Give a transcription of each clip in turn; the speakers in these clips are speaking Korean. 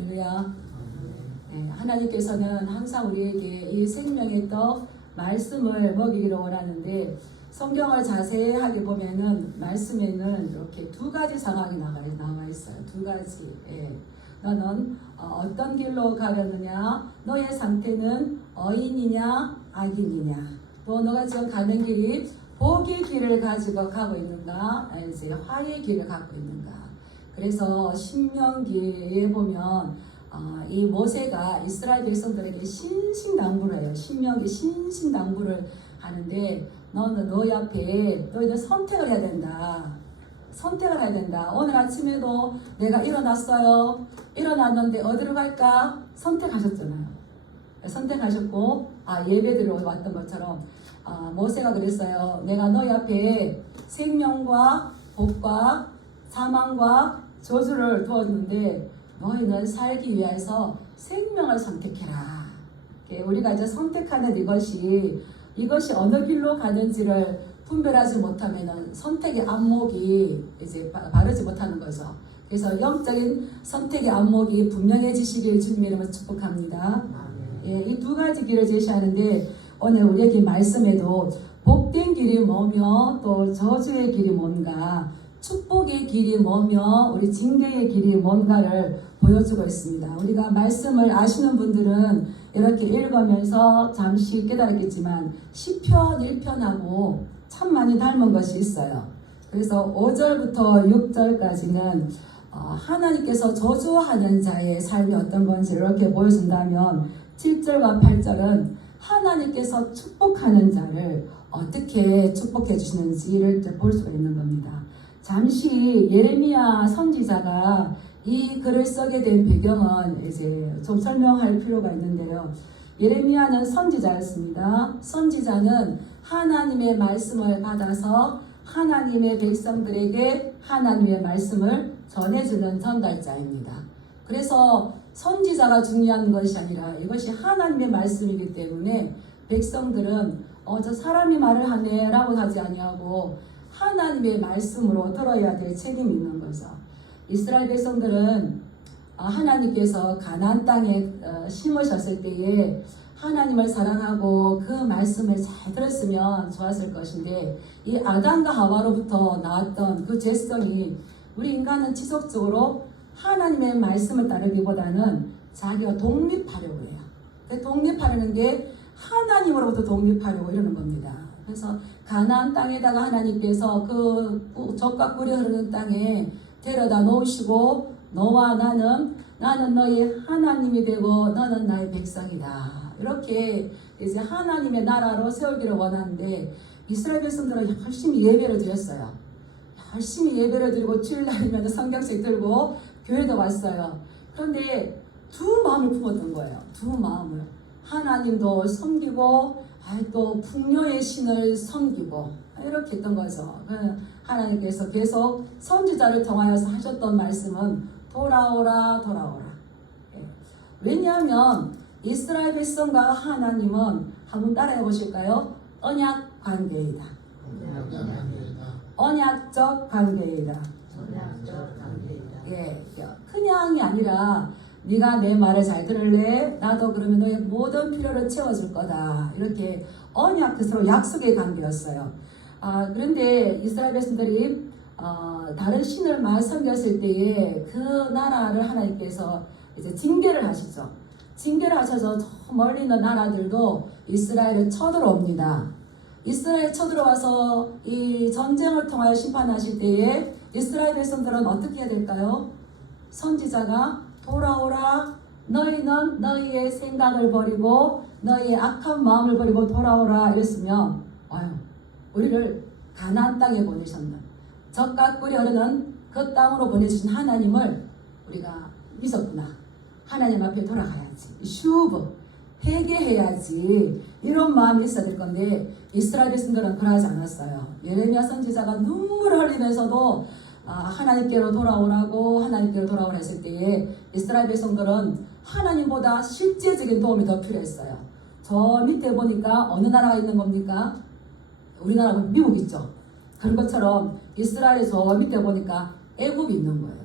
할렐루야. 네, 하나님께서는 항상 우리에게 이 생명의 떡 말씀을 먹이기를 원하는데 성경을 자세하게 보면은 말씀에는 이렇게 두 가지 상황이 나와 있어요. 두 가지. 예. 너는 어떤 길로 가려느냐? 너의 상태는 어인이냐 악인이냐? 또 너가 지금 가는 길이 복의 길을 가지고 가고 있는가? 이제 화의 길을 갖고 있는가? 그래서 신명기에 보면 이 모세가 이스라엘 백성들에게 신신당부를 해요. 신명기 신신당부를 하는데 너희 앞에 너희들 선택을 해야 된다. 선택을 해야 된다. 오늘 아침에도 내가 일어났어요. 일어났는데 어디로 갈까? 선택하셨잖아요. 선택하셨고 예배드리러 왔던 것처럼 모세가 그랬어요. 내가 너희 앞에 생명과 복과 사망과 저주를 두었는데 너희는 살기 위해서 생명을 선택해라. 우리가 이제 선택하는 이것이 어느 길로 가는지를 분별하지 못하면은 선택의 안목이 이제 바르지 못하는 거죠. 그래서 영적인 선택의 안목이 분명해지시길 주님 이름으로 축복합니다. 예, 이 두 가지 길을 제시하는데 오늘 우리에게 말씀에도 복된 길이 뭐며 또 저주의 길이 뭔가 축복의 길이 뭐며 우리 징계의 길이 뭔가를 보여주고 있습니다. 우리가 말씀을 아시는 분들은 이렇게 읽으면서 잠시 깨달았겠지만 시편 1편하고 참 많이 닮은 것이 있어요. 그래서 5절부터 6절까지는 하나님께서 저주하는 자의 삶이 어떤 건지를 이렇게 보여준다면 7절과 8절은 하나님께서 축복하는 자를 어떻게 축복해 주시는지를 볼 수가 있는 겁니다. 잠시 예레미야 선지자가 이 글을 쓰게 된 배경은 이제 좀 설명할 필요가 있는데요. 예레미야는 선지자였습니다. 선지자는 하나님의 말씀을 받아서 하나님의 백성들에게 하나님의 말씀을 전해주는 전달자입니다. 그래서 선지자가 중요한 것이 아니라 이것이 하나님의 말씀이기 때문에 백성들은 저 사람이 말을 하네 라고 하지 아니하고 하나님의 말씀으로 들어야 될 책임이 있는 거죠. 이스라엘 백성들은 하나님께서 가나안 땅에 심으셨을 때에 하나님을 사랑하고 그 말씀을 잘 들었으면 좋았을 것인데 이 아담과 하와로부터 나왔던 그 죄성이 우리 인간은 지속적으로 하나님의 말씀을 따르기보다는 자기가 독립하려고 해요. 그 독립하려는 게 하나님으로부터 독립하려고 이러는 겁니다. 그래서 가나안 땅에다가 하나님께서 그 젖과 꿀이 흐르는 땅에 데려다 놓으시고 너와 나는 너희 하나님이 되고 너는 나의 백성이다. 이렇게 이제 하나님의 나라로 세우기를 원하는데 이스라엘 백성들은 열심히 예배를 드렸어요. 열심히 예배를 드리고 주일날이면 성경책 들고 교회도 왔어요. 그런데 두 마음을 품었던 거예요. 두 마음을. 하나님도 섬기고 또 풍요의 신을 섬기고 이렇게 했던 거죠. 하나님께서 계속 선지자를 통하여서 하셨던 말씀은 돌아오라 돌아오라. 왜냐하면 이스라엘 백성과 하나님은 한번 따라해 보실까요? 언약 관계이다. 언약적 관계이다. 예, 그냥이 아니라 네가 내 말을 잘 들을래? 나도 그러면 너의 모든 필요를 채워줄 거다. 이렇게 언약 서로 약속의 관계였어요. 그런데 이스라엘 백성들이 다른 신을 막 섬겼을 때에 그 나라를 하나님께서 이제 징계를 하시죠. 징계를 하셔서 저 멀리 있는 나라들도 이스라엘을 쳐들어옵니다. 이스라엘 쳐들어와서 이 전쟁을 통하여 심판하실 때에 이스라엘 백성들은 어떻게 해야 될까요? 선지자가 돌아오라. 너희는 너희의 생각을 버리고 너희의 악한 마음을 버리고 돌아오라 이랬으면 우리를 가나안 땅에 보내셨는 젖과 꿀이 흐르는 그 땅으로 보내주신 하나님을 우리가 믿었구나. 하나님 앞에 돌아가야지. 슈브 회개해야지. 이런 마음이 있어야 될 건데 이스라엘 백성들은 그러지 않았어요. 예레미야 선지자가 눈물을 흘리면서도 하나님께로 돌아오라고 하나님께로 돌아오라 했을 때에 이스라엘 백성들은 하나님보다 실제적인 도움이 더 필요했어요. 저 밑에 보니까 어느 나라가 있는 겁니까? 우리나라 미국 있죠. 그런 것처럼 이스라엘의 저 밑에 보니까 애굽이 있는 거예요.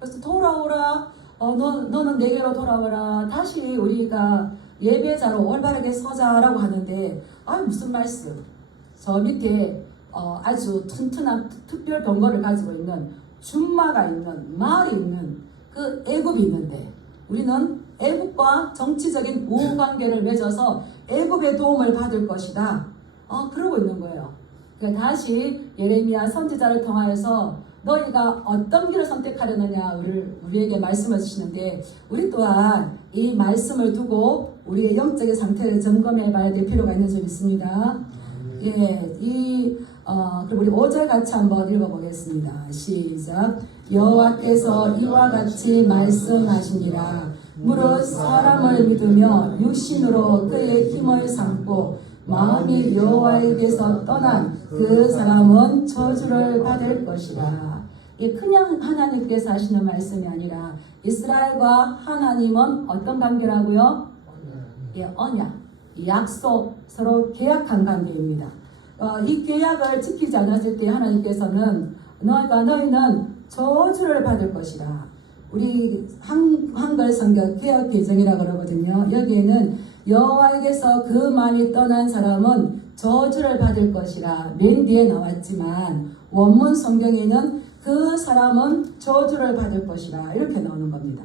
그래서 돌아오라 너는 내게로 돌아오라. 다시 우리가 예배자로 올바르게 서자라고 하는데, 무슨 말씀? 저 밑에 아주 튼튼한 특별 병거를 가지고 있는 준마가 있는 마을이 있는 그 애굽이 있는데, 우리는 애굽과 정치적인 우호 관계를 맺어서 애굽의 도움을 받을 것이다. 그러고 있는 거예요. 그러니까 다시 예레미야 선지자를 통하여서 너희가 어떤 길을 선택하려느냐 우리에게 말씀을 주시는데, 우리 또한 이 말씀을 두고 우리의 영적인 상태를 점검해 봐야 될 필요가 있는 줄 믿습니다. 그리고 우리 5절 같이 한번 읽어보겠습니다. 시작. 여호와께서 이와 같이 말씀하시니라. 무릇 사람을 믿으며 육신으로 그의 힘을 삼고 마음이 여호와에게서 떠난 그 사람은 저주를 받을 것이라. 그냥 하나님께서 하시는 말씀이 아니라 이스라엘과 하나님은 어떤 관계라고요? 언약, 약속, 서로 계약한 관계입니다. 이 계약을 지키지 않았을 때 하나님께서는 너희는 저주를 받을 것이라. 우리 한글 성경 개역 개정이라고 그러거든요. 여기에는 여호와에게서 그 마음이 떠난 사람은 저주를 받을 것이라 맨 뒤에 나왔지만, 원문 성경에는 그 사람은 저주를 받을 것이라 이렇게 나오는 겁니다.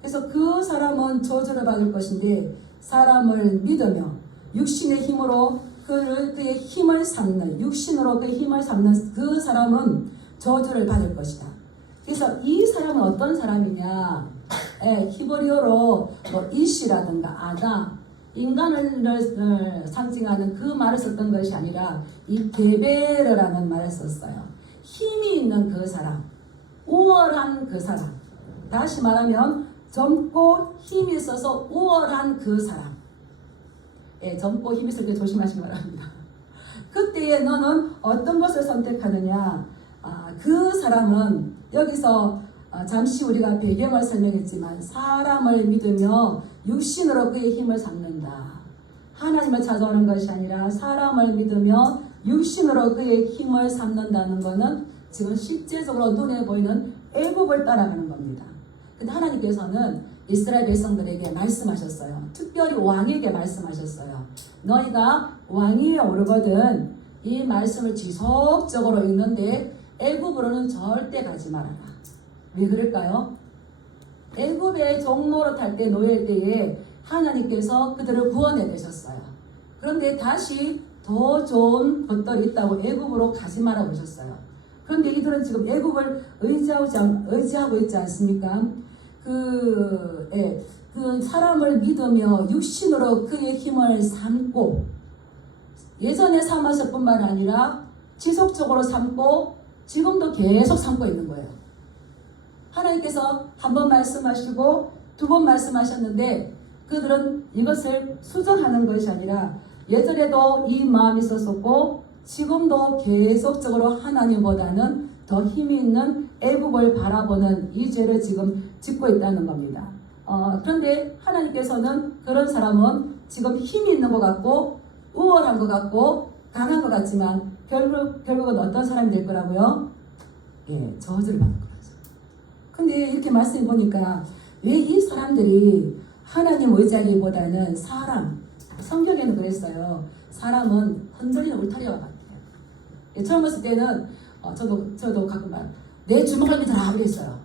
그래서 그 사람은 저주를 받을 것인데, 사람을 믿으며 육신의 힘으로 그의 힘을 삼는, 육신으로 그의 힘을 삼는 그 사람은 저주를 받을 것이다. 그래서 이 사람은 어떤 사람이냐? 히브리어로 이시라든가 아다, 인간을 상징하는 그 말을 썼던 것이 아니라 이 게베르라는 말을 썼어요. 힘이 있는 그 사람, 우월한 그 사람. 다시 말하면 젊고 힘이 있어서 우월한 그 사람. 젊고 힘이 있을 때 조심하시기 바랍니다. 그때에 너는 어떤 것을 선택하느냐? 그 사람은 여기서 잠시 우리가 배경을 설명했지만, 사람을 믿으며 육신으로 그의 힘을 삼는다. 하나님을 찾아오는 것이 아니라 사람을 믿으며 육신으로 그의 힘을 삼는다는 것은 지금 실제적으로 눈에 보이는 애굽을 따라가는 겁니다. 근데 하나님께서는 이스라엘 백성들에게 말씀하셨어요. 특별히 왕에게 말씀하셨어요. 너희가 왕위에 오르거든 이 말씀을 지속적으로 읽는데 애굽으로는 절대 가지 말아라. 왜 그럴까요? 애굽의 종로로 탈 때, 노예일 때에 하나님께서 그들을 구원해 내셨어요. 그런데 다시 더 좋은 것들이 있다고 애굽으로 가지 말아 보셨어요. 그런데 이들은 지금 애굽을 의지하고 있지 않습니까? 그 사람을 믿으며 육신으로 그의 힘을 삼고, 예전에 삼았을 뿐만 아니라 지속적으로 삼고 지금도 계속 삼고 있는 거예요. 하나님께서 한 번 말씀하시고 두 번 말씀하셨는데, 그들은 이것을 수정하는 것이 아니라 예전에도 이 마음이 있었고 지금도 계속적으로 하나님보다는 더 힘이 있는 애굽을 바라보는 이 죄를 지금 짓고 있다는 겁니다. 그런데 하나님께서는 그런 사람은 지금 힘이 있는 것 같고 우월한 것 같고 강한 것 같지만 결국은 어떤 사람이 될 거라고요? 저주를 받을 거라죠. 근데 이렇게 말씀해 보니까 왜 이 사람들이 하나님 의지하기보다는 성경에는 그랬어요. 사람은 흔들리는 울타리와 같아요. 처음 봤을 때는 저도 가끔 내 주먹을 믿어라 그랬어요.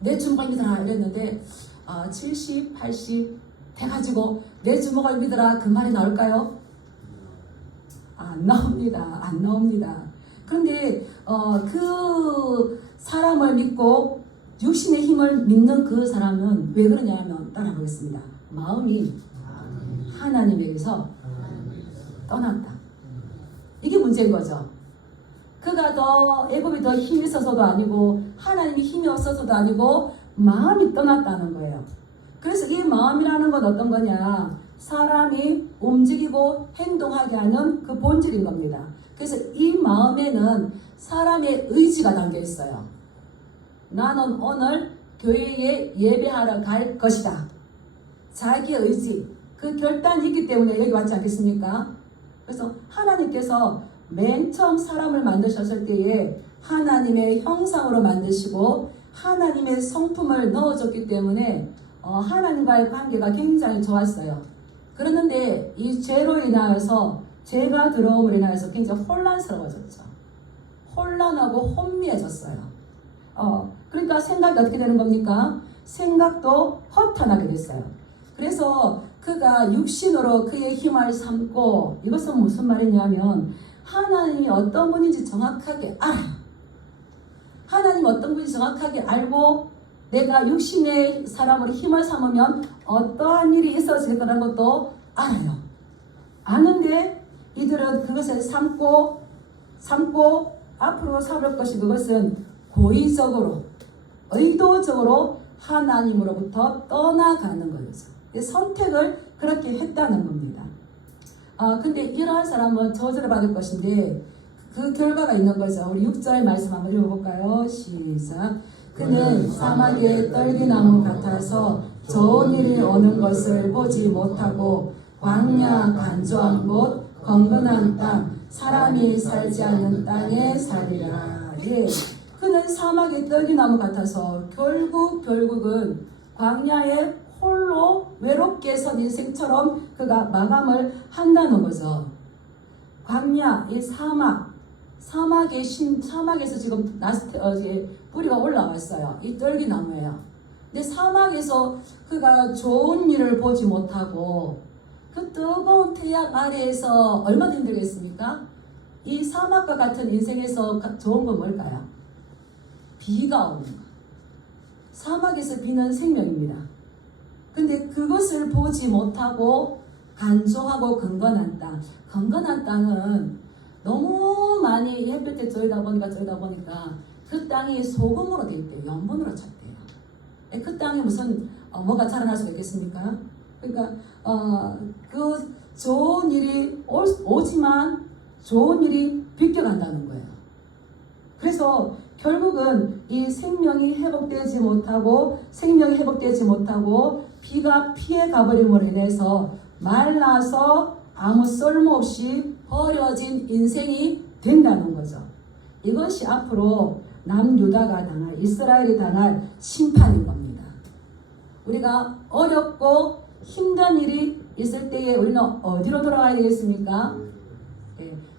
내 주먹을 믿어라 이랬는데 70, 80 돼가지고 내 주먹을 믿어라 그 말이 나올까요? 안 나옵니다. 그런데 그 사람을 믿고 육신의 힘을 믿는 그 사람은 왜 그러냐면, 따라보겠습니다. 마음이 하나님에게서 떠났다. 이게 문제인 거죠. 그가 애굽이 더 힘이 있어서도 아니고 하나님이 힘이 없어서도 아니고 마음이 떠났다는 거예요. 그래서 이 마음이라는 건 어떤 거냐? 사람이 움직이고 행동하게 하는 그 본질인 겁니다. 그래서 이 마음에는 사람의 의지가 담겨 있어요. 나는 오늘 교회에 예배하러 갈 것이다. 자기의 의지, 그 결단이 있기 때문에 여기 왔지 않겠습니까? 그래서 하나님께서 맨 처음 사람을 만드셨을 때에 하나님의 형상으로 만드시고 하나님의 성품을 넣어줬기 때문에 하나님과의 관계가 굉장히 좋았어요. 그랬는데 이 죄로 인하여서 죄가 들어옴으로 인하여서 굉장히 혼란스러워졌죠. 혼란하고 혼미해졌어요. 그러니까 생각이 어떻게 되는 겁니까? 생각도 허탄하게 됐어요. 그래서 그가 육신으로 그의 힘을 삼고, 이것은 무슨 말이냐면 하나님이 어떤 분인지 정확하게 알아요. 하나님 어떤 분인지 정확하게 알고 내가 육신의 사람으로 힘을 삼으면 어떠한 일이 있어질 거라는 것도 알아요. 아는데 이들은 그것을 삼고 앞으로 살을 것이, 그것은 고의적으로 의도적으로 하나님으로부터 떠나가는 거죠. 선택을 그렇게 했다는 겁니다. 근데 이러한 사람은 저주를 받을 것인데 그 결과가 있는 거죠. 우리 6절 말씀 한번 읽어볼까요? 시작. 그는 사막의 떨기나무 같아서 좋은 일이 오는 것을 보지 못하고 광야 간조한 곳 건건한 땅 사람이 살지 않는 땅에 살리라. 예. 그는 사막의 떨기나무 같아서 결국은 광야에 홀로 외롭게 선 인생처럼 그가 마감을 한다는 거죠. 광야, 이 사막에서 지금 뿌리가 올라왔어요. 이 떨기나무예요. 근데 사막에서 그가 좋은 일을 보지 못하고 그 뜨거운 태양 아래에서 얼마나 힘들겠습니까? 이 사막과 같은 인생에서 좋은 건 뭘까요? 비가 오는 것. 사막에서 비는 생명입니다. 근데 그것을 보지 못하고 간소하고 건건한 땅. 건건한 땅은 너무 많이 햇볕에 쪄다 보니까 그 땅이 소금으로 돼 있대요. 염분으로 찼대요. 그 땅에 무슨 뭐가 자라날 수가 있겠습니까? 그러니까 그 좋은 일이 오지만 좋은 일이 비껴간다는 거예요. 그래서 결국은 이 생명이 회복되지 못하고 비가 피해 가버림으로 인해서 말라서 아무 쓸모없이 버려진 인생이 된다는 거죠. 이것이 앞으로 남유다가 당할, 이스라엘이 당할 심판인 겁니다. 우리가 어렵고 힘든 일이 있을 때에 우리는 어디로 돌아가야 되겠습니까?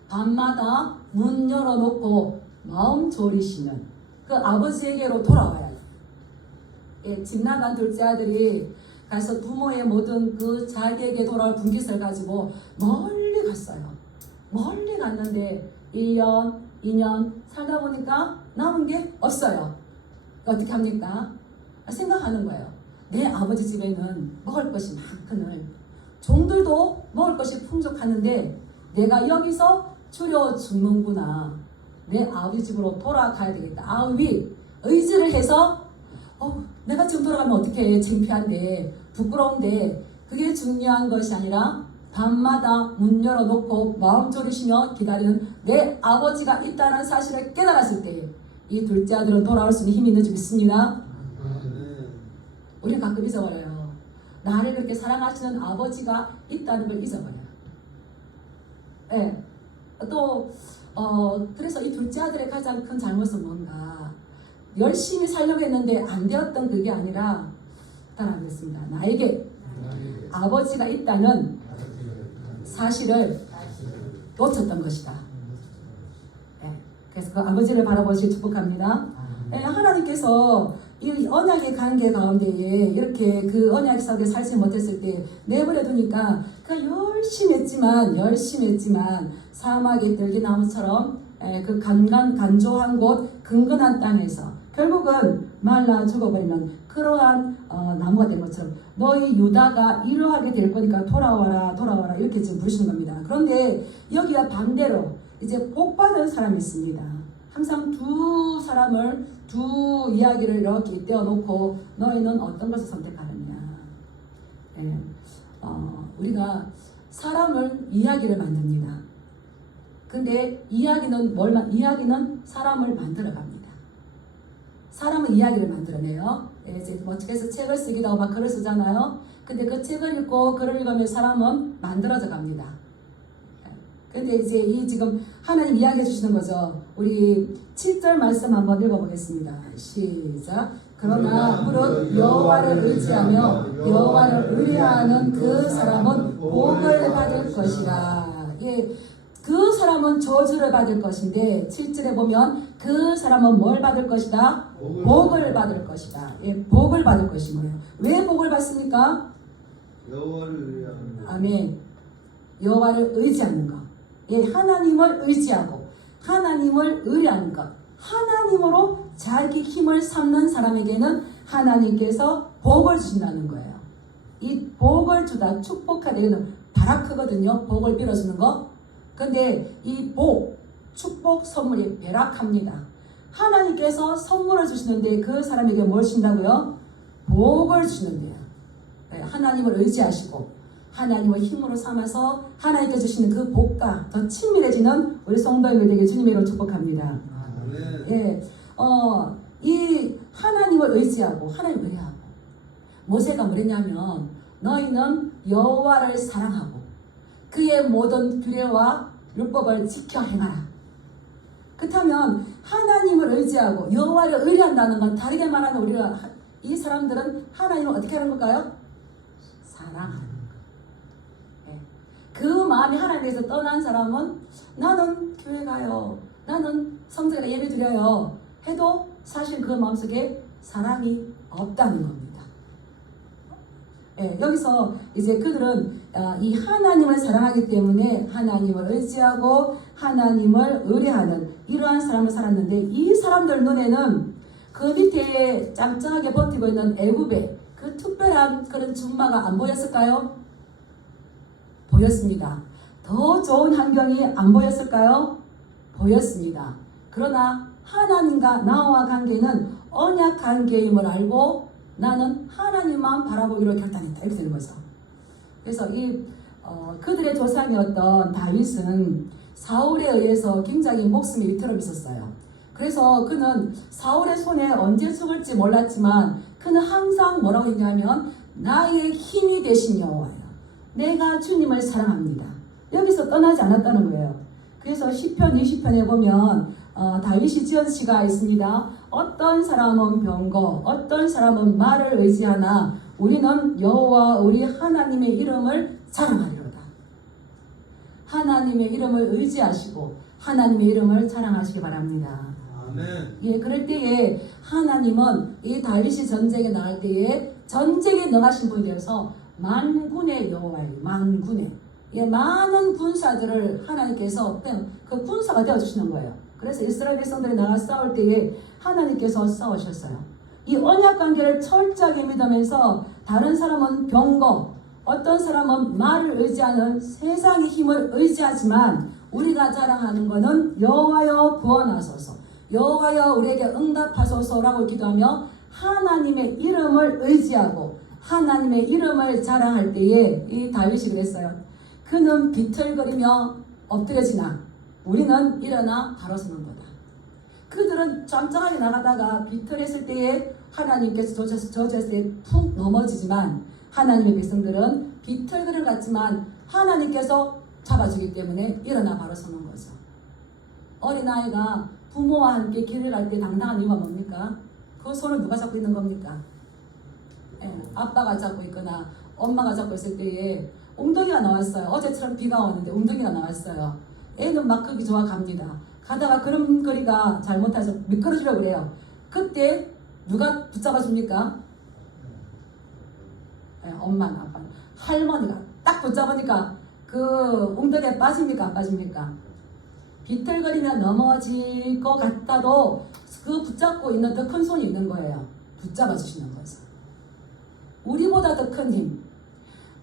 밤마다 문 열어놓고 마음 졸이시는 그 아버지에게로 돌아와야 돼요. 집 나간 둘째 아들이 가서 부모의 모든 그 자기에게 돌아올 분깃을 가지고 멀리 갔어요. 멀리 갔는데 1년, 2년 살다 보니까 남은 게 없어요. 어떻게 합니까? 생각하는 거예요. 내 아버지 집에는 먹을 것이 많거늘 종들도 먹을 것이 풍족하는데 내가 여기서 줄여 죽는구나. 내 아버지 집으로 돌아가야 되겠다. 의지를 해서 내가 지금 돌아가면 어떡해. 창피한데 부끄러운데 그게 중요한 것이 아니라 밤마다 문 열어놓고 마음 졸이시며 기다리는 내 아버지가 있다는 사실을 깨달았을 때 이 둘째 아들은 돌아올 수 있는 힘이 있는 줄 믿습니다. 우리는 가끔 잊어버려요. 나를 그렇게 사랑하시는 아버지가 있다는 걸 잊어버려요. 네. 그래서 이 둘째 아들의 가장 큰 잘못은 뭔가 열심히 살려고 했는데 안 되었던 그게 아니라 따라하겠습니다. 나에게 아버지가 있다는 사실을 놓쳤던 것이다. 네. 그래서 그 아버지를 바라보시길 축복합니다. 네, 하나님께서 이 언약의 관계 가운데에 이렇게 그 언약 속에 살지 못했을 때 내버려 두니까 그 열심히 했지만 사막의 들기나무처럼 그 간조한 곳 근근한 땅에서 결국은 말라 죽어버리는 그러한 나무가 된 것처럼 너희 유다가 이러하게 될 거니까 돌아와라 이렇게 지금 부르시는 겁니다. 그런데 여기와 반대로 이제 복받은 사람이 있습니다. 항상 두 이야기를 이렇게 떼어놓고 너희는 어떤 것을 선택하느냐. 우리가 사람을 이야기를 만듭니다. 근데 이야기는 사람을 만들어갑니다. 사람은 이야기를 만들어내요. 이제 그래서 책을 쓰기도 하고 막 글을 쓰잖아요. 근데 그 책을 읽고 글을 읽으면 사람은 만들어져 갑니다. 근데 이제 이 지금 하나님 이야기해 주시는 거죠. 우리 7절 말씀 한번 읽어보겠습니다. 시작. 그러나 무릇 여호와를 의지하며 여호와를 의뢰하는 그 사람은 복을 받을 것이라. 예, 그 사람은 저주를 받을 것인데 7절에 보면 그 사람은 뭘 받을 것이다? 복을 받을 것이다. 예, 복을 받을 것이고요. 왜 복을 받습니까? 여호와를 의뢰하는 것. 아멘. 여호와를 의지하는 것. 예, 하나님을 의지하고 하나님을 의뢰하는 것. 하나님으로 자기 힘을 삼는 사람에게는 하나님께서 복을 주신다는 거예요. 이 복을 주다, 축복하다, 이거는 바라크거든요. 복을 빌어주는 거. 근데 이 복, 축복 선물이 배락합니다. 하나님께서 선물을 주시는데 그 사람에게 뭘 주신다고요? 복을 주시는데요. 하나님을 의지하시고 하나님을 힘으로 삼아서 하나님께 주시는 그 복과 더 친밀해지는 우리 성도님들 되게 주님의 이름으로 축복합니다. 예, 이 하나님을 의지하고 하나님을 의뢰하고 모세가 뭐랬냐면 너희는 여호와를 사랑하고 그의 모든 규례와 율법을 지켜 행하라. 그렇다면 하나님을 의지하고 여호와를 의뢰한다는 건 다르게 말하면 우리가 이 사람들은 하나님을 어떻게 하는 걸까요? 사랑하는 거. 예. 그 마음이 하나님에서 떠난 사람은 나는 교회 가요. 나는 성전에 예배 드려요. 해도 사실 그 마음속에 사랑이 없다는 겁니다. 예, 여기서 이제 그들은 이 하나님을 사랑하기 때문에 하나님을 의지하고 하나님을 의뢰하는 이러한 사람을 살았는데 이 사람들 눈에는 그 밑에 짱짱하게 버티고 있는 애굽의 그 특별한 그런 준마가 안 보였을까요? 보였습니다. 더 좋은 환경이 안 보였을까요? 보였습니다. 그러나 하나님과 나와 관계는 언약 관계임을 알고 나는 하나님만 바라보기로 결단했다. 이렇게 되는 거죠. 그래서 그들의 조상이었던 다윗은 사울에 의해서 굉장히 목숨이 위태로워 있었어요. 그래서 그는 사울의 손에 언제 죽을지 몰랐지만 그는 항상 뭐라고 했냐면 나의 힘이 되신 여호와여, 내가 주님을 사랑합니다. 여기서 떠나지 않았다는 거예요. 그래서 시편 20편에 보면 다윗이 지은 시가 있습니다. 어떤 사람은 병거, 어떤 사람은 말을 의지하나 우리는 여호와 우리 하나님의 이름을 자랑하리로다. 하나님의 이름을 의지하시고 하나님의 이름을 자랑하시기 바랍니다. 아멘. 예, 그럴 때에 하나님은 이 다윗이 전쟁에 나갈 때에 전쟁에 능하신 분이 되어서 만군의 여호와예요. 만군의. 예, 많은 군사들을 하나님께서 그 군사가 되어주시는 거예요. 그래서 이스라엘 백성들이 나가 싸울 때에 하나님께서 싸우셨어요. 이 언약 관계를 철저하게 믿으면서 다른 사람은 병거, 어떤 사람은 말을 의지하는 세상의 힘을 의지하지만 우리가 자랑하는 것은 여호와여 구원하소서, 여호와여 우리에게 응답하소서라고 기도하며 하나님의 이름을 의지하고 하나님의 이름을 자랑할 때에 이 다윗이 그랬어요. 그는 비틀거리며 엎드려지나 우리는 일어나 바로 서는 거다. 그들은 짱짱하게 나가다가 비틀했을 때에 하나님께서 저주했을 때 푹 넘어지지만 하나님의 백성들은 비틀거리는 것 같지만 하나님께서 잡아주기 때문에 일어나 바로 서는 거죠. 어린아이가 부모와 함께 길을 갈 때 당당한 이유가 뭡니까? 그 손을 누가 잡고 있는 겁니까? 예, 아빠가 잡고 있거나 엄마가 잡고 있을 때에 웅덩이가 나왔어요. 어제처럼 비가 오는데 웅덩이가 나왔어요. 애는 막 거기 좋아 갑니다. 가다가 걸음걸이가 잘못해서 미끄러지려고 그래요. 그때 누가 붙잡아 줍니까? 예, 엄마나 아빠, 할머니가 딱 붙잡으니까 그 웅덩이에 빠집니까? 안 빠집니까? 비틀거리며 넘어질 것 같아도 그 붙잡고 있는 더 큰 손이 있는 거예요. 붙잡아 주시는 거죠. 우리보다 더 큰 힘.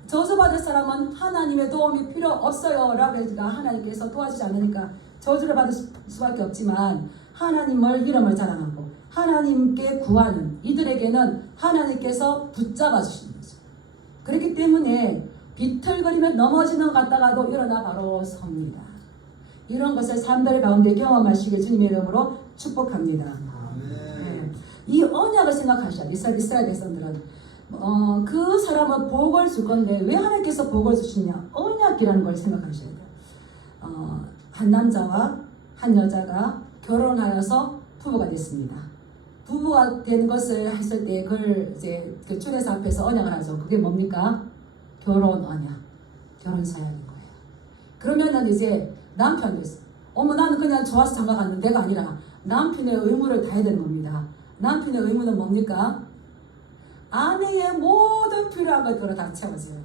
저주받을 사람은 하나님의 도움이 필요 없어요 라고 해서 하나님께서 도와주지 않으니까 저주를 받을 수밖에 없지만 하나님을 이름을 자랑하고 하나님께 구하는 이들에게는 하나님께서 붙잡아 주시는 거죠. 그렇기 때문에 비틀거리며 넘어지는 것 같다가도 일어나 바로 섭니다. 이런 것을 삶들 가운데 경험하시길 주님의 이름으로 축복합니다. 네. 이 언약을 생각하셔야 돼요. 이스라엘 백성들은 그 사람은 복을 줄 건데 왜 하나님께서 복을 주시냐? 언약이라는 걸 생각하셔야 돼요. 한 남자와 한 여자가 결혼하여서 부부가 됐습니다. 부부가 된 것을 했을 때 그걸 이제 그 주례사 앞에서 언약을 하죠. 그게 뭡니까? 결혼 언약, 결혼 서약인 거예요. 그러면은 이제 남편이 있어요. 어머 나는 그냥 좋아서 장가 갔는데 가 아니라 남편의 의무를 다해야 되는 겁니다. 남편의 의무는 뭡니까? 아내의 모든 필요한 것들을 다 채워줘야 돼요.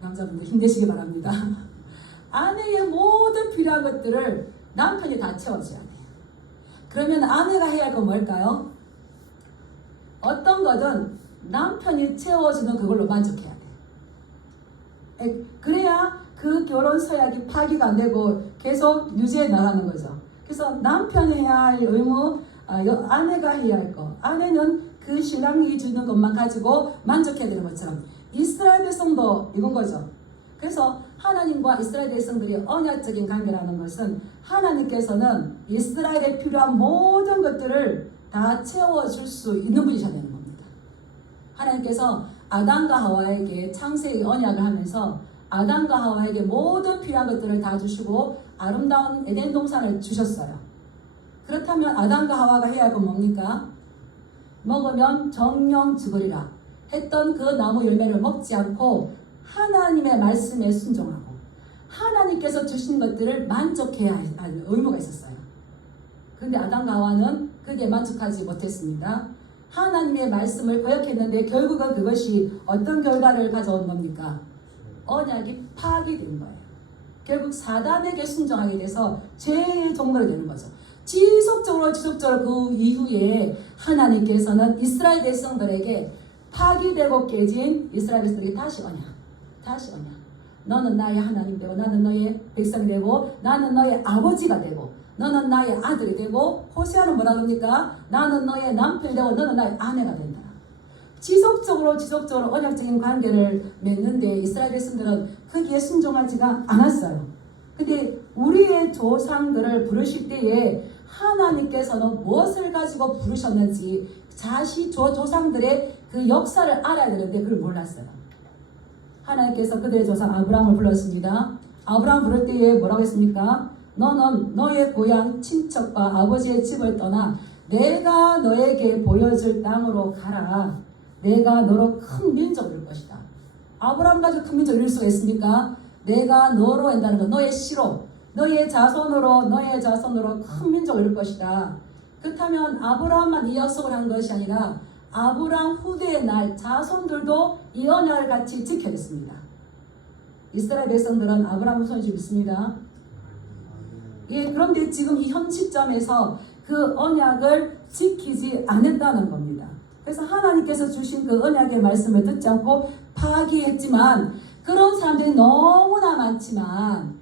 남자분들 힘내시기 바랍니다. 아내의 모든 필요한 것들을 남편이 다 채워줘야 돼요. 그러면 아내가 해야 할 건 뭘까요? 어떤 거든 남편이 채워주는 그걸로 만족해야 돼요. 그래야 그 결혼 서약이 파기가 안 되고 계속 유지해 나가는 거죠. 그래서 남편이 해야 할 의무, 아내가 해야 할 거. 아내는 그 신랑이 주는 것만 가지고 만족해야 되는 것처럼 이스라엘 백성도 이건 거죠. 그래서 하나님과 이스라엘 백성들이 언약적인 관계라는 것은 하나님께서는 이스라엘에 필요한 모든 것들을 다 채워줄 수 있는 분이셔야 되는 겁니다. 하나님께서 아담과 하와에게 창세의 언약을 하면서 아담과 하와에게 모든 필요한 것들을 다 주시고 아름다운 에덴 동산을 주셨어요. 그렇다면 아담과 하와가 해야 할 건 뭡니까? 먹으면 정령 죽으리라 했던 그 나무 열매를 먹지 않고 하나님의 말씀에 순종하고 하나님께서 주신 것들을 만족해야 할 의무가 있었어요. 그런데 아담과 하와는 그게 만족하지 못했습니다. 하나님의 말씀을 거역했는데 결국은 그것이 어떤 결과를 가져온 겁니까? 언약이 파기된 거예요. 결국 사단에게 순종하게 돼서 죄의 종로가 되는 거죠. 지속적으로 그 이후에 하나님께서는 이스라엘 백성들에게 파기되고 깨진 이스라엘 백성들에게 다시 언약. 너는 나의 하나님 되고 나는 너의 백성이 되고 나는 너의 아버지가 되고 너는 나의 아들이 되고 호세아는 뭐라 그럽니까? 나는 너의 남편이 되고 너는 나의 아내가 된다. 지속적으로 언약적인 관계를 맺는데 이스라엘 백성들은 거기에 순종하지가 않았어요. 근데 우리의 조상들을 부르실 때에 하나님께서는 무엇을 가지고 부르셨는지 조상들의 그 역사를 알아야 되는데 그걸 몰랐어요. 하나님께서 그들의 조상 아브라함을 불렀습니다. 아브라함 부를 때에 뭐라고 했습니까? 너는 너의 고향 친척과 아버지의 집을 떠나 내가 너에게 보여줄 땅으로 가라. 내가 너로 큰 민족을 이룰 것이다. 아브라함 가지고 큰 민족을 이룰 수가 있습니까? 내가 너로 한다는 건 너의 씨로 너의 자손으로 큰 민족을 이룰 것이다. 그렇다면 아브라함만 이 약속을 한 것이 아니라 아브라함 후대의 날 자손들도 이 언약을 같이 지켜야 됐습니다. 이스라엘 백성들은 아브라함을 손에 믿습니다. 예, 그런데 지금 이 현 시점에서 그 언약을 지키지 않았다는 겁니다. 그래서 하나님께서 주신 그 언약의 말씀을 듣지 않고 파기했지만 그런 사람들이 너무나 많지만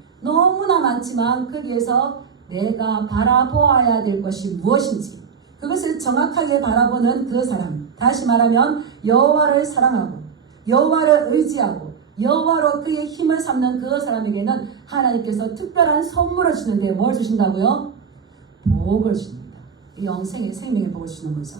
거기에서 내가 바라보아야 될 것이 무엇인지 그것을 정확하게 바라보는 그 사람, 다시 말하면 여호와를 사랑하고 여호와를 의지하고 여호와로 그의 힘을 삼는 그 사람에게는 하나님께서 특별한 선물을 주는데 뭘 주신다고요? 복을 주십니다. 영생의 생명의 복을 주시는 거죠.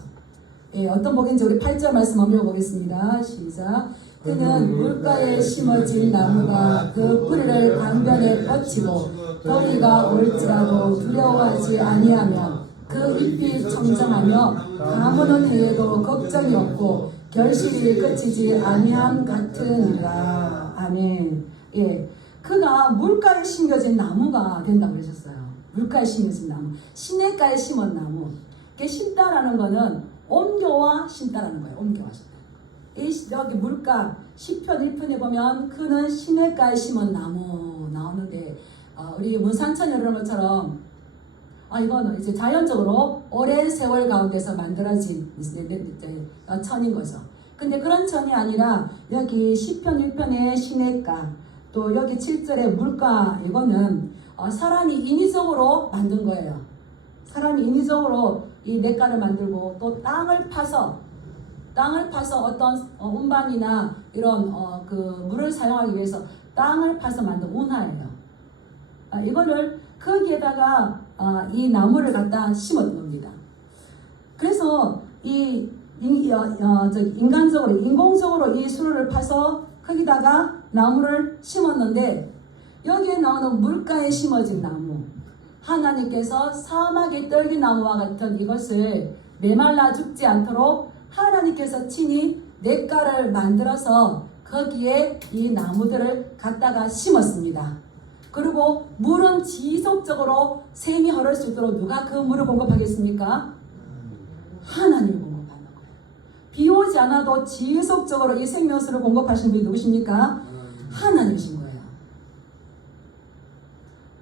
예, 어떤 복인지 우리 8절 말씀 한번 읽어보겠습니다. 시작. 그는 물가에 심어진 나무가 그 뿌리를 강변에 뻗치고 더위가 올지라도 두려워하지 아니하며 그 잎이 청정하며 가무는 해에도 걱정이 없고 결실이 그치지 아니함 같으니라. 아멘. 예, 그가 물가에 심겨진 나무가 된다고 그러셨어요. 물가에 심겨진 나무, 시냇가에 심은 나무. 이게 심다라는 거는 옮겨와 심다라는 거예요. 옮겨와 심다. 여기 물가 시편 1편에 보면 그는 시냇가에 심은 나무 나오는데 우리 문산천 이런 것처럼 이거는 이제 자연적으로 오랜 세월 가운데서 만들어진 천인 거죠. 근데 그런 천이 아니라 여기 시편 1편의 시냇가 또 여기 7절의 물가 이거는 사람이 인위적으로 만든 거예요. 사람이 인위적으로 이 냇가를 만들고 또 땅을 파서 어떤 운반이나 이런 그 물을 사용하기 위해서 땅을 파서 만든 운하예요. 이거를 거기에다가 이 나무를 갖다 심은 겁니다. 그래서 인공적으로 이 수로를 파서 거기다가 나무를 심었는데 여기에 나오는 물가에 심어진 나무, 하나님께서 사막의 떨기나무와 같은 이것을 메말라 죽지 않도록 하나님께서 친히 냇가를 만들어서 거기에 이 나무들을 갖다가 심었습니다. 그리고 물은 지속적으로 샘이 흐를 수 있도록 누가 그 물을 공급하겠습니까? 하나님이 공급하는 거예요. 비 오지 않아도 지속적으로 이 생명수를 공급하시는 분이 누구십니까? 하나님이신 거예요.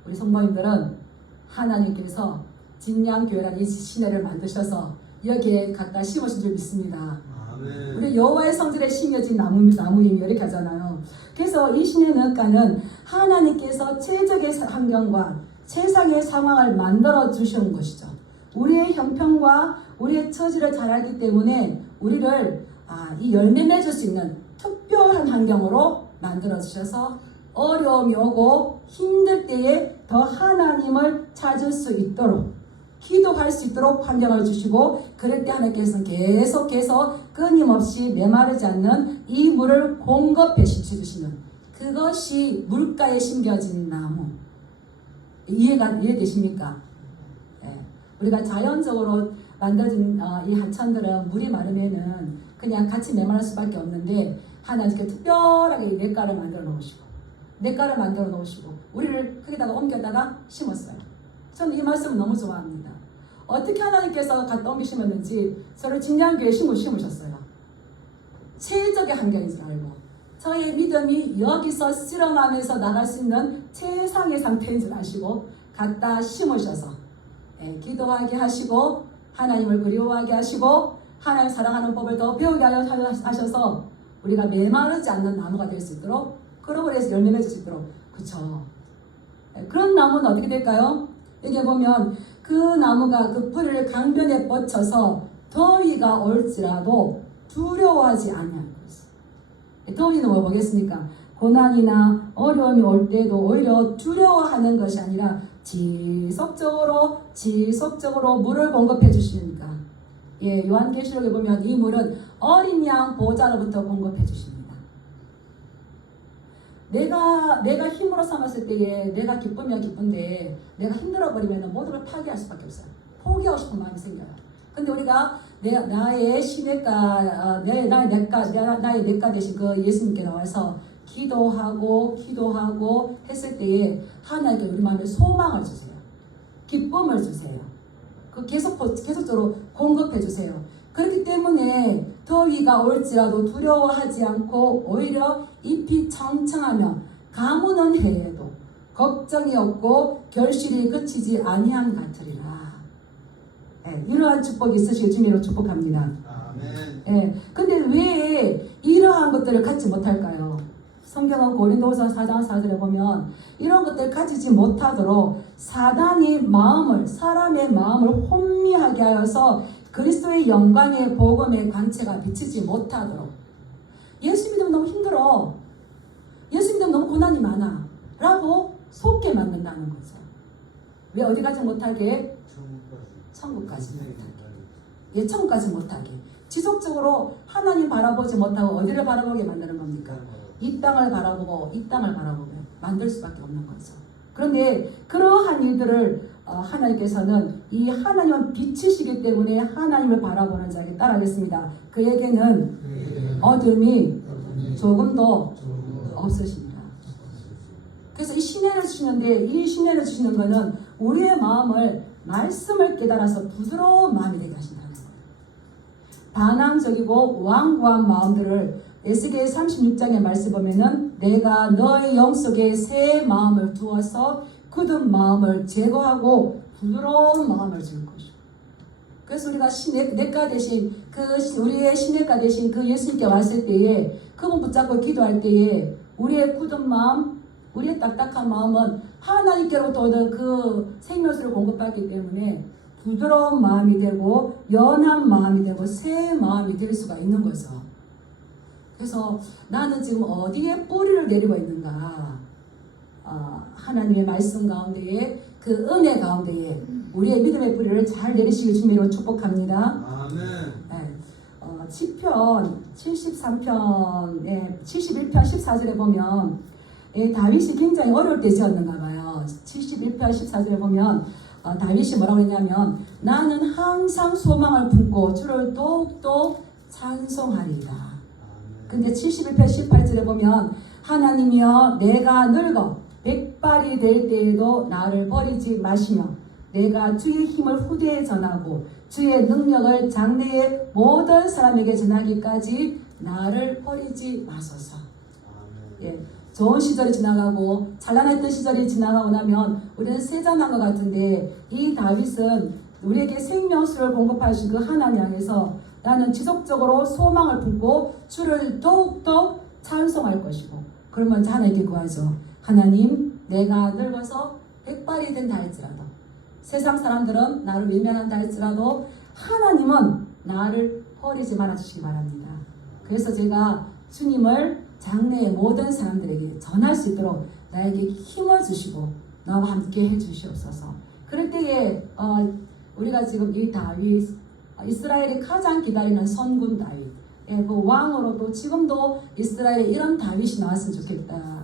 우리 성도님들은 하나님께서 진양교회라는 이 시내를 만드셔서 여기에 갖다 심으신 줄 믿습니다. 아멘. 우리 여호와의 성전에 심겨진 나무임이 이렇게 하잖아요. 그래서 이 시내는가는 하나님께서 최적의 환경과 세상의 상황을 만들어 주시는 것이죠. 우리의 형편과 우리의 처지를 잘 알기 때문에 우리를 이 열매 맺을 수 있는 특별한 환경으로 만들어 주셔서 어려움이 오고 힘들 때에 더 하나님을 찾을 수 있도록 기도할 수 있도록 환경을 주시고, 그럴 때 하나님께서는 계속해서 끊임없이 메마르지 않는 이 물을 공급해 주시는, 그것이 물가에 심겨진 나무. 이해되십니까? 예. 우리가 자연적으로 만들어진 이 하천들은 물이 마르면은 그냥 같이 메마를 수밖에 없는데, 하나님께 특별하게 이 냇가를 만들어 놓으시고 우리를 거기다가 옮겨다가 심었어요. 저는 이 말씀을 너무 좋아합니다. 어떻게 하나님께서 갖다 옮기시는지 저를 진양교회에 심으셨어요. 최적의 환경인 줄 알고, 저의 믿음이 여기서 실험하면서 나갈 수 있는 최상의 상태인 줄 아시고 갖다 심으셔서 기도하게 하시고 하나님을 그리워하게 하시고 하나님 사랑하는 법을 더 배우게 하셔서 우리가 메마르지 않는 나무가 될 수 있도록, 그러고 해서 열매 맺을 수 있도록. 그렇죠. 그런 나무는 어떻게 될까요? 여기 보면 그 나무가 그 뿌리를 강변에 뻗쳐서 더위가 올지라도 두려워하지 않냐는 것이에요. 더위는 뭐 보겠습니까? 고난이나 어려움이 올 때도 오히려 두려워하는 것이 아니라 지속적으로 물을 공급해 주시니까. 요한계시록에 보면 이 물은 어린 양 보좌로부터 공급해 주십니다. 내가 힘으로 삼았을 때에 내가 기쁘면 기쁜데 내가 힘들어 버리면 모든 걸 파괴할 수밖에 없어요. 포기하고 싶은 마음이 생겨요. 근데 우리가 나의 시내가 나의 냇가 대신 그 예수님께 나와서 기도하고 했을 때에 하나님께 우리 마음에 소망을 주세요. 기쁨을 주세요. 그 계속적으로 공급해 주세요. 그렇기 때문에 더위가 올지라도 두려워하지 않고 오히려 잎이 청청하며 가무는 해에도 걱정이 없고 결실이 그치지 아니함 같으리라. 이러한 축복이 있으시길 주님으로 축복합니다. 아멘. 근데 왜 이러한 것들을 갖지 못할까요? 성경은 고린도후서 4장 4절에 보면 이런 것들을 가지지 못하도록 사단이 사람의 마음을 혼미하게 하여서 그리스도의 영광의 복음의 광채가 비치지 못하도록. 예수 믿으면 너무 힘들어, 예수 믿으면 너무 고난이 많아 라고 속게 만든다는 거죠. 왜 어디 가지 못하게? 천국까지 못하게. 천국까지 못하게. 지속적으로 하나님 바라보지 못하고 어디를 바라보게 만드는 겁니까? 이 땅을 바라보게 만들 수밖에 없는 거죠. 그런데 그러한 일들을 하나님께서는 이 하나님은 빛이시기 때문에 하나님을 바라보는 자에게 따라하겠습니다. 그에게는 어둠이 조금도 없으십니다. 그래서 이 시내를 주시는데, 이 시내를 주시는 것은 우리의 마음을 말씀을 깨달아서 부드러운 마음이 되게 하신다는 거예요. 반항적이고 완고한 마음들을 에스겔 36장의 말씀 보면은 내가 너의 영 속에 새 마음을 두어서 굳은 마음을 제거하고 부드러운 마음을 줄 것이고. 그래서 우리가 냇가 대신 우리의 시냇가 대신 그 예수님께 왔을 때에 그분 붙잡고 기도할 때에 우리의 굳은 마음, 우리의 딱딱한 마음은 하나님께로부터 오는 그 생명수를 공급받기 때문에 부드러운 마음이 되고 연한 마음이 되고 새 마음이 될 수가 있는 거죠. 그래서 나는 지금 어디에 뿌리를 내리고 있는가? 하나님의 말씀 가운데에 그 은혜 가운데에 우리의 믿음의 뿌리를 잘 내리시길 주님으로 축복합니다. 아멘. 시편 73편 71편 14절에 보면 다윗이 굉장히 어려울 때 지었는가 봐요. 71편 14절에 보면 다윗이 뭐라고 했냐면 나는 항상 소망을 품고 주를 똑똑 찬송하리다. 근데 71편 18절에 보면 하나님이여 내가 늙어 백발이 될 때에도 나를 버리지 마시며 내가 주의 힘을 후대에 전하고 주의 능력을 장래의 모든 사람에게 전하기까지 나를 버리지 마소서. 예, 좋은 시절이 지나가고 찬란했던 시절이 지나가고 나면 우리는 세잔한 것 같은데 이 다윗은 우리에게 생명수를 공급하신 그 하나님 향해서 나는 지속적으로 소망을 품고 주를 더욱더 찬송할 것이고 그걸 먼저 하나님께 구하죠. 하나님 내가 늙어서 백발이 된다 할지라도 세상 사람들은 나를 외면한다 할지라도 하나님은 나를 버리지 말아주시기 바랍니다. 그래서 제가 주님을 장래의 모든 사람들에게 전할 수 있도록 나에게 힘을 주시고 나와 함께 해주시옵소서. 그럴 때에 우리가 지금 이 다윗 이스라엘이 가장 기다리는 선군 다윗 그 왕으로도 지금도 이스라엘에 이런 다윗이 나왔으면 좋겠다.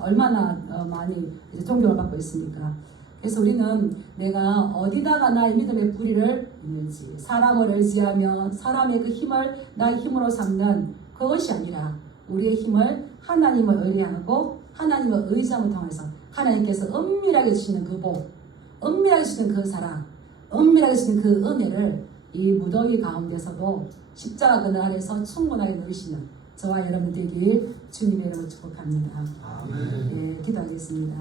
얼마나 많이 존경을 받고 있습니까? 그래서 우리는 내가 어디다가 나의 믿음의 뿌리를 있는지 사람을 의지하며 사람의 그 힘을 나의 힘으로 삼는 그것이 아니라 우리의 힘을 하나님을 의뢰하고 하나님을 의지함을 통해서 하나님께서 은밀하게 주시는 그 복, 은밀하게 주시는 그 사랑, 은밀하게 주시는 그 은혜를 이 무더위 가운데서도 십자가 그늘 아래서 충분하게 누리시는 저와 여러분 되길 주님의 이름으로 축복합니다. 아멘. 예, 기도하겠습니다.